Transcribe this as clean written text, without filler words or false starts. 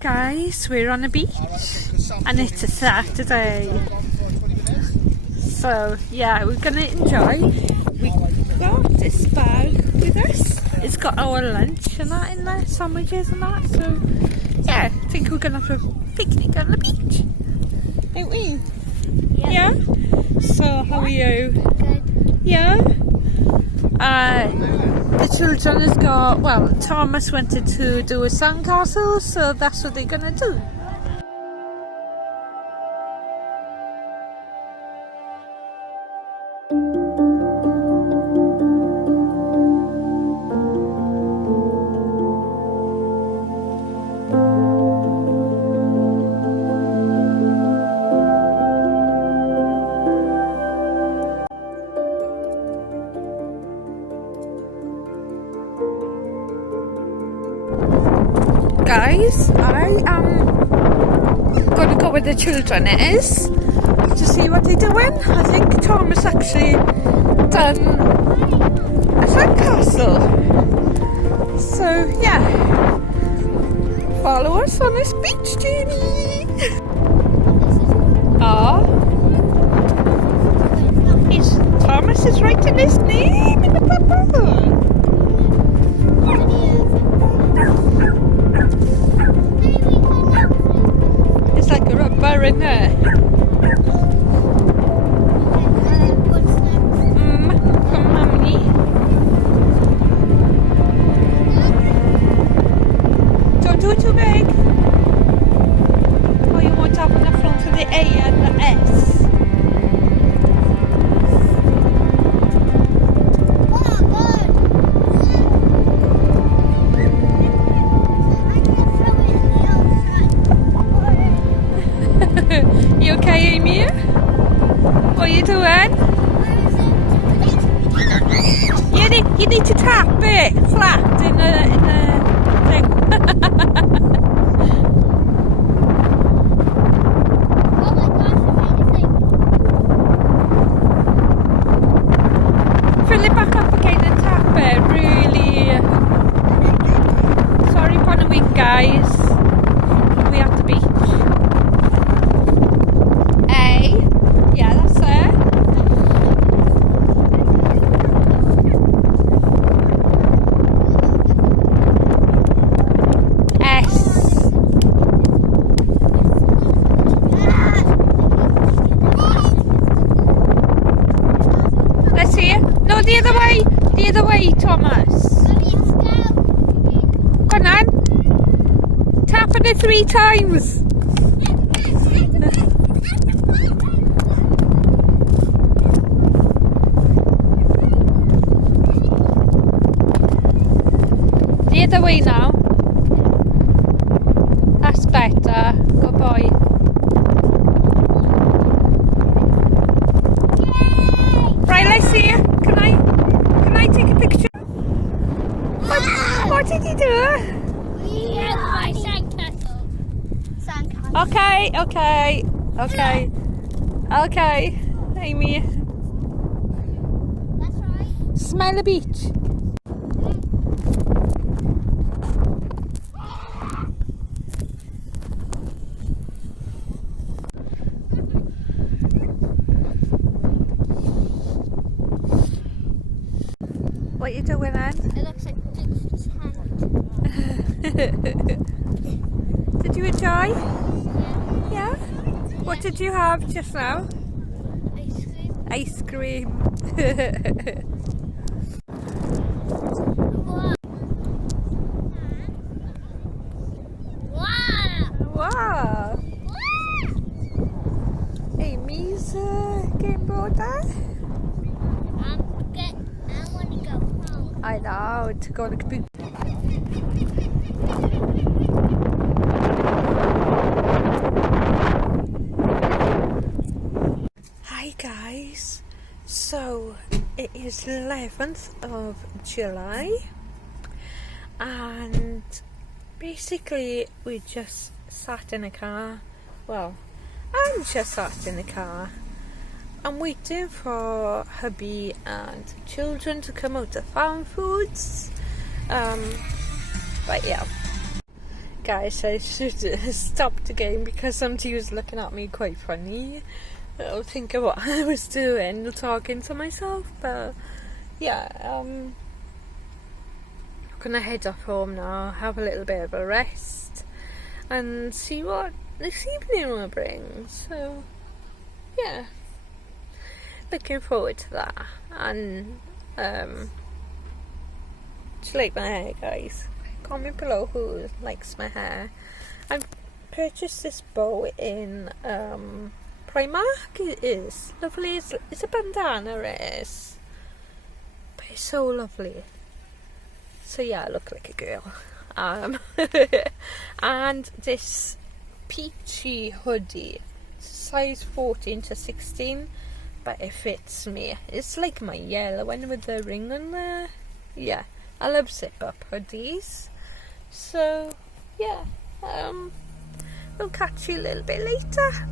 Guys, we're on a beach and it's a Saturday, so yeah, we're gonna enjoy. We got this bag with us. It's got our lunch and that in there, sandwiches and that, so yeah, I think we're gonna have a picnic on the beach, ain't we? Yeah? So how are you? Good. Yeah? The children has got, well, Thomas wanted to do a sandcastle, so that's what they're gonna do. Guys, I am going to go with the children, it is, to see what they're doing. I think Thomas actually done a sandcastle. So yeah, follow us on this beach journey. Thomas is writing his name in the paper. Like a rubber in there. From Mummy. Don't do it too big. Oh, you want to open the front of the A and the S. You okay, Amy? What are you doing? You need to tap it flat in the thing. Oh my gosh, amazing. Fill it back up again and tap it, really. Sorry for the week, guys. We at the beach. Yeah, that's it. S. Let's see it. No, the other way, Thomas. Go on. Tap on it 3 times. The other way now. That's better. Good boy. Right, let's see. Can I take a picture? What did you do? Yeah, my sandcastle. Okay, Amy. That's right. Smell the beach. What are you doing then? It looks like tent. Did you enjoy? Yeah? What did you have just now? Ice cream. Ice cream. Wow. Amy's getting bored there. I want to go home. I know, to go to the beach. Hi guys, so it is 11th of July and basically we just sat in a car. Well, I'm just sat in the car. I'm waiting for hubby and children to come out to farm foods. But yeah, guys, I should stop the game because somebody was looking at me quite funny. I think of what I was doing, talking to myself, but yeah, I'm gonna head off home now, have a little bit of a rest, and see what this evening will bring. So, yeah, looking forward to that. And do you like my hair, guys? Comment below who likes my hair. I've purchased this bow in Primark. It is lovely. It's a bandana, it is, but it's so lovely. So yeah, I look like a girl. And this peachy hoodie, size 14 to 16, but it fits me. It's like my yellow one with the ring on there. Yeah, I love zip-up hoodies. So yeah, we'll catch you a little bit later.